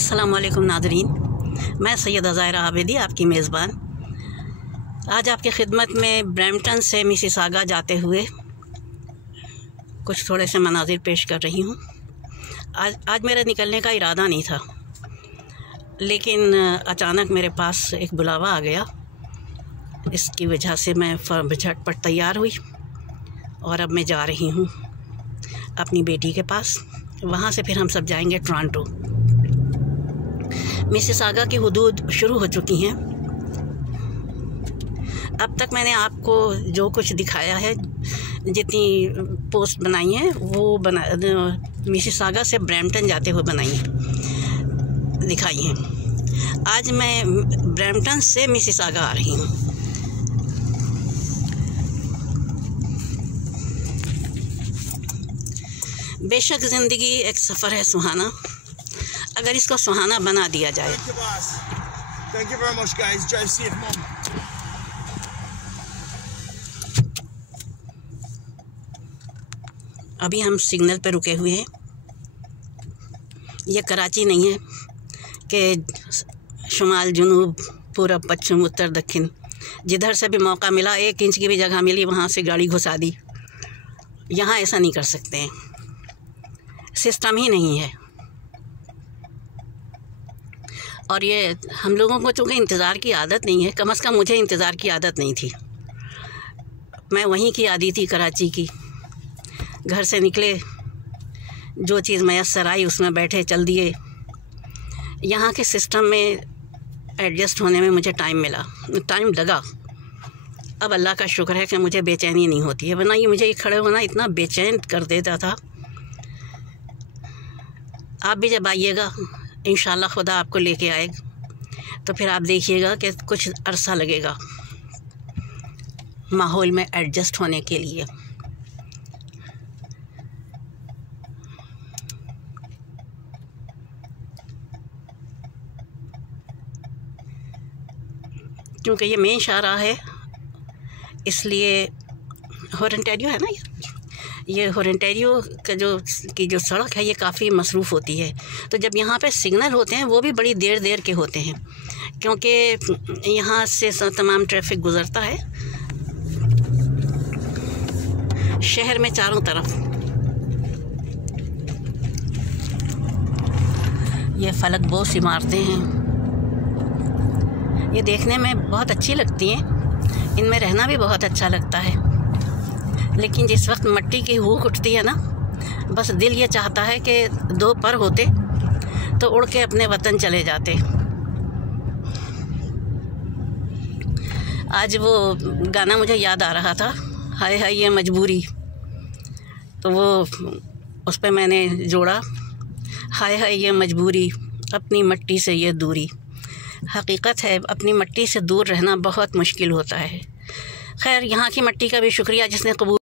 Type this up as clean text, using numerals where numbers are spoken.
अस्सलाम वालेकुम नाज़रीन, मैं सैयदा ज़ाहिरा आबिदी आपकी मेज़बान आज आपकी खिदमत में ब्रैम्पटन से मिसिसागा जाते हुए कुछ थोड़े से मनाज़िर पेश कर रही हूँ। आज मेरा निकलने का इरादा नहीं था, लेकिन अचानक मेरे पास एक बुलावा आ गया। इसकी वजह से मैं झटपट तैयार हुई और अब मैं जा रही हूँ अपनी बेटी के पास। वहाँ से फिर हम सब जाएंगे टोरंटो। मिसिसागा की हुदूद शुरू हो चुकी हैं। अब तक मैंने आपको जो कुछ दिखाया है, जितनी पोस्ट बनाई हैं, वो मिसिसागा से ब्रैम्पटन जाते हुए दिखाई हैं। आज मैं ब्रैम्पटन से मिसिसागा आ रही हूँ। बेशक ज़िंदगी एक सफ़र है सुहाना, अगर इसको सुहाना बना दिया जाए। Thank you very much, guys. Drive safe, Mom. अभी हम सिग्नल पे रुके हुए हैं। ये कराची नहीं है कि शुमाल जुनूब पूरब पश्चिम उत्तर दक्षिण, जिधर से भी मौका मिला 1 इंच की भी जगह मिली वहाँ से गाड़ी घुसा दी। यहाँ ऐसा नहीं कर सकते हैं, सिस्टम ही नहीं है। और ये हम लोगों को चूँकि इंतज़ार की आदत नहीं है, कम से कम मुझे इंतज़ार की आदत नहीं थी। मैं वहीं की आदी थी, कराची की। घर से निकले, जो चीज़ मैसर आई उसमें बैठे, चल दिए। यहाँ के सिस्टम में एडजस्ट होने में मुझे टाइम लगा। अब अल्लाह का शुक्र है कि मुझे बेचैनी नहीं होती है, वरना ये मुझे खड़े होना इतना बेचैन कर देता था। आप भी जब आइएगा, इंशाल्लाह खुदा आपको लेके आएगा, तो फिर आप देखिएगा कि कुछ अरसा लगेगा माहौल में एडजस्ट होने के लिए। क्योंकि ये मेन शाहराह है, इसलिए होरेंटेरियो है ना, ये होरेंटेरियो का जो सड़क है, ये काफ़ी मसरूफ़ होती है। तो जब यहाँ पे सिग्नल होते हैं, वो भी बड़ी देर के होते हैं, क्योंकि यहाँ से तमाम ट्रैफिक गुज़रता है शहर में चारों तरफ। ये फलक बोस इमारतें हैं, ये देखने में बहुत अच्छी लगती हैं, इनमें रहना भी बहुत अच्छा लगता है। लेकिन जिस वक्त मिट्टी की हूक उठती है ना, बस दिल ये चाहता है कि 2 पर होते तो उड़ के अपने वतन चले जाते। आज वो गाना मुझे याद आ रहा था, हाय हाय ये मजबूरी, तो वो उस पर मैंने जोड़ा, हाय हाय ये मजबूरी, अपनी मिट्टी से ये दूरी। हकीकत है, अपनी मिट्टी से दूर रहना बहुत मुश्किल होता है। खैर, यहाँ की मिट्टी का भी शुक्रिया जिसने कबूल